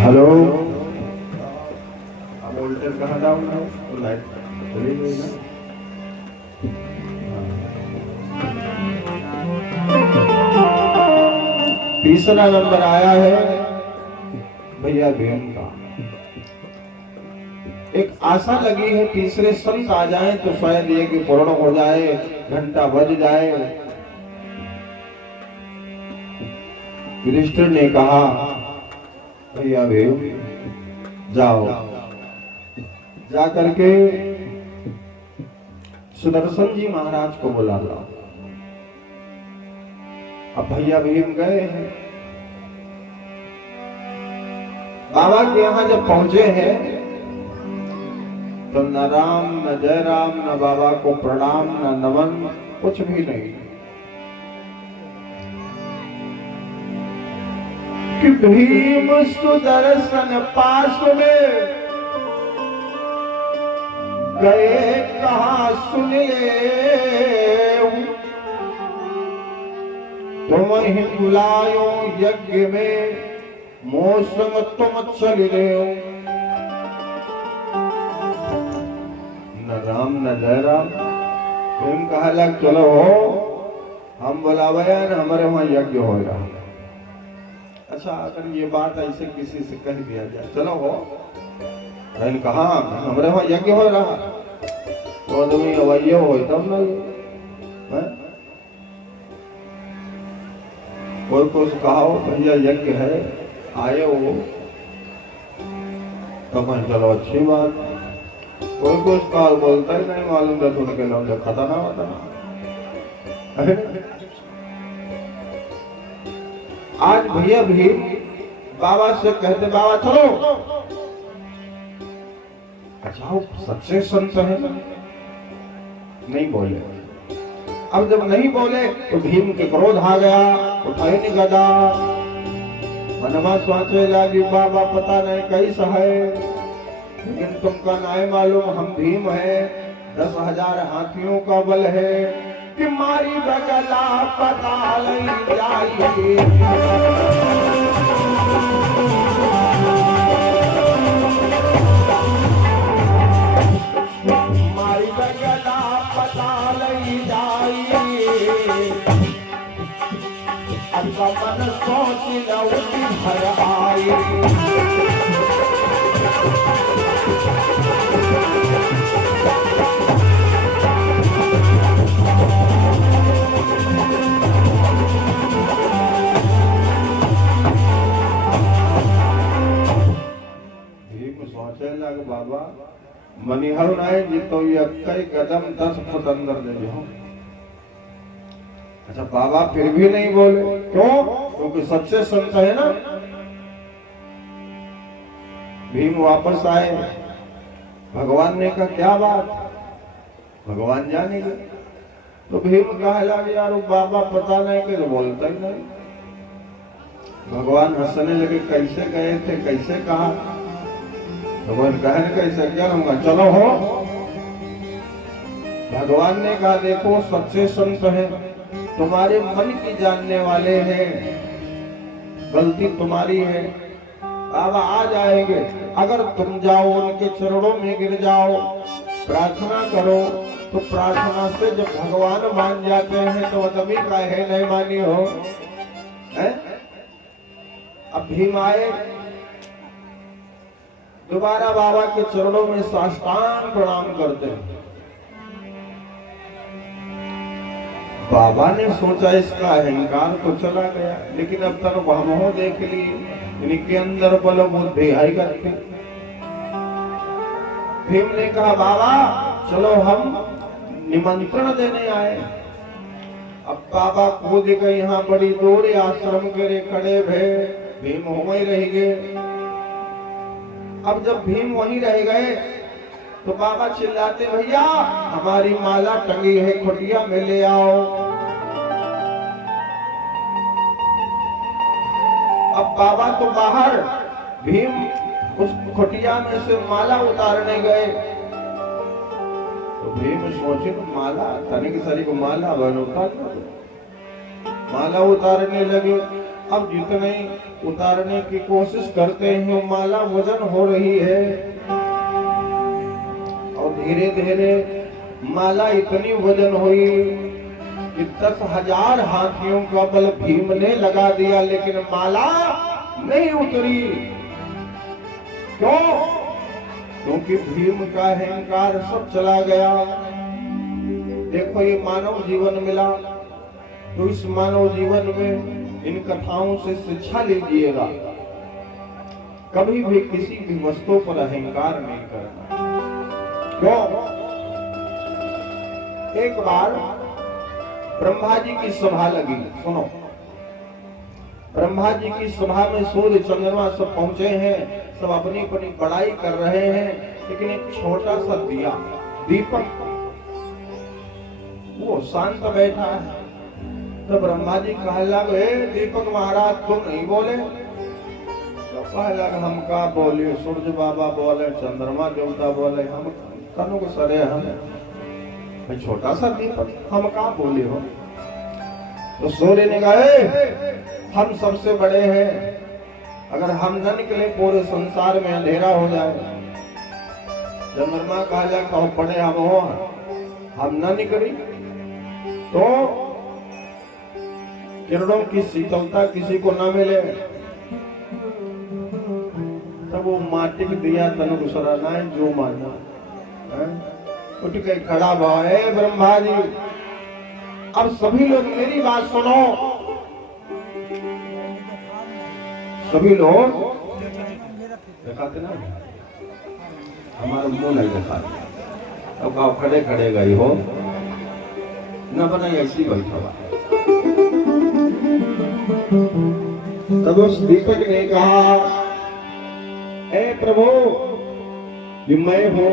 Hello, अब voltage कहाँ down है? तो लाइट चली गई ना। तीसरा नंबर आया है भैया भीम का। एक आशा लगी है तीसरे संत आ जाएं तो शायद ये कि पूर्ण हो जाए, घंटा बज जाए। युधिष्ठिर ने कहा भैया भीम जाओ, जा करके सुदर्शन जी महाराज को बुला लाओ। अब भैया भीम गए हैं, बाबा के यहां जब पहुंचे हैं तो न राम न जय राम, न बाबा को प्रणाम, न नमन, कुछ भी नहीं। कि भीम सुदर्शन पास में गए कहा सुन ले, तुम ही बुलायो यज्ञ में, मौसम तुम चल रहे। न राम न जय राम। भीम कहा लग चलो हो, हम बुलावे न हमारे वहां यज्ञ हो रहा। अच्छा, अगर ये बात ऐसे किसी से कह दिया जाए, चलो हो, कहा हमारे वहां यज्ञ हो रहा, तो आदमी अवैय हो तब न कोई कुछ कहा भैया यज्ञ है, आए हो तो मैं चलो अच्छी बात। कोई कुछ कहा बोलता ही नहीं, मालूम था सुन के लोग खाता ना होता ना। आज भैया भीम बाबा से कहते बाबा चलो, अच्छा सच्चे संत है, नहीं बोले। अब जब नहीं बोले तो भीम के क्रोध आ गया, उठाई नहीं गदा, मनवा सोचे लगी बाबा पता नहीं कैसा है, लेकिन तुमका नहीं मालूम हम भीम है, 10,000 हाथियों का बल है, कि मारी बगला पता नहीं जाइए। मारी बगला पता नहीं जाइए, अनका मन सोच लौटी भर आई। बाबा मनिहर नाय जी तो ये कई कदम 10 फुट अंदर ले जाओ। अच्छा बाबा फिर भी नहीं बोले, क्यों? क्योंकि सच्चे संत है ना। भीम वापस आए, भगवान ने कहा क्या बात, भगवान जानेंगे। तो भीम कहा लगे यार बाबा पता नहीं कि बोलता ही नहीं। भगवान हंसने लगे, कैसे गए थे, कैसे कहा? भगवान कहने कैसे क्या लूंगा, चलो हो। भगवान ने कहा देखो सच्चे संत हैं, तुम्हारे मन की जानने वाले हैं, गलती तुम्हारी है, बाबा आ जाएंगे। अगर तुम जाओ उनके चरणों में गिर जाओ, प्रार्थना करो, तो प्रार्थना से जब भगवान मान जाते हैं तो आदमी काहे नहीं मानी हो, है? अब भीम आए, दोबारा बाबा के चरणों में साष्टांग प्रणाम करते हैं। बाबा ने सोचा इसका अहंकार तो चला गया, लेकिन अब तक हम देख ली इनके अंदर बल बुद्धि आई करती। भीम ने कहा बाबा चलो हम निमंत्रण देने आए। अब बाबा कूद गए, यहाँ बड़ी दूर आश्रम के खड़े भे, भीम हो ही रह गए। अब जब भीम वहीं रह गए तो बाबा चिल्लाते भैया हमारी माला टंगी है खुटिया में ले आओ। अब बाबा तो बाहर, भीम उस खुटिया में से माला उतारने गए तो भीम सोचे तो माला तनिक सरी को माला बन उतार, माला उतारने लगे। अब जितने उतारने की कोशिश करते हैं, माला वजन हो रही है और धीरे धीरे माला इतनी वजन हुई कि 10,000 हाथियों का बल भीम ने लगा दिया, लेकिन माला नहीं उतरी। क्यों? क्योंकि भीम का अहंकार सब चला गया। देखो, ये मानव जीवन मिला, तो इस मानव जीवन में इन कथाओं से शिक्षा लीजिएगा, कभी भी किसी भी वस्तु पर अहंकार नहीं करना। क्यों? एक बार ब्रह्मा जी की सभा लगी, सुनो। ब्रह्मा जी की सभा में सूर्य चंद्रमा सब पहुंचे हैं, सब अपनी अपनी बड़ाई कर रहे हैं, लेकिन एक छोटा सा दिया, दीपक, वो शांत बैठा है। तो ब्रह्मा जी कहने लगे, दीपक महाराज तुम नहीं बोले? तो कहने लगे, हम का बोले? सूर्य बाबा बोले, चंद्रमा देवता बोले, हम कनु को सरे हम छोटा सा दीपक, हम का बोले हो? तो सूर्य ने कहा, हम सबसे बड़े हैं, अगर हम न निकले पूरे संसार में अंधेरा हो जाए। चंद्रमा कहा जाए, कहो पड़े हम हो, हम न निकली तो किरणों की शीतलता किसी को ना मिले, तब वो माटी दिया तनुक सराना जो माना। उठ के खड़ा भाव है, ब्रह्मा जी अब सभी लोग मेरी बात सुनो। सभी लोग दिखाते ना, हमारा मुंह नहीं दिखाते। अब कहो खड़े खड़े गई हो न बनाई, ऐसी बैठा हुआ। तब उस दीपक ने कहा, ए प्रभु, मैं हूं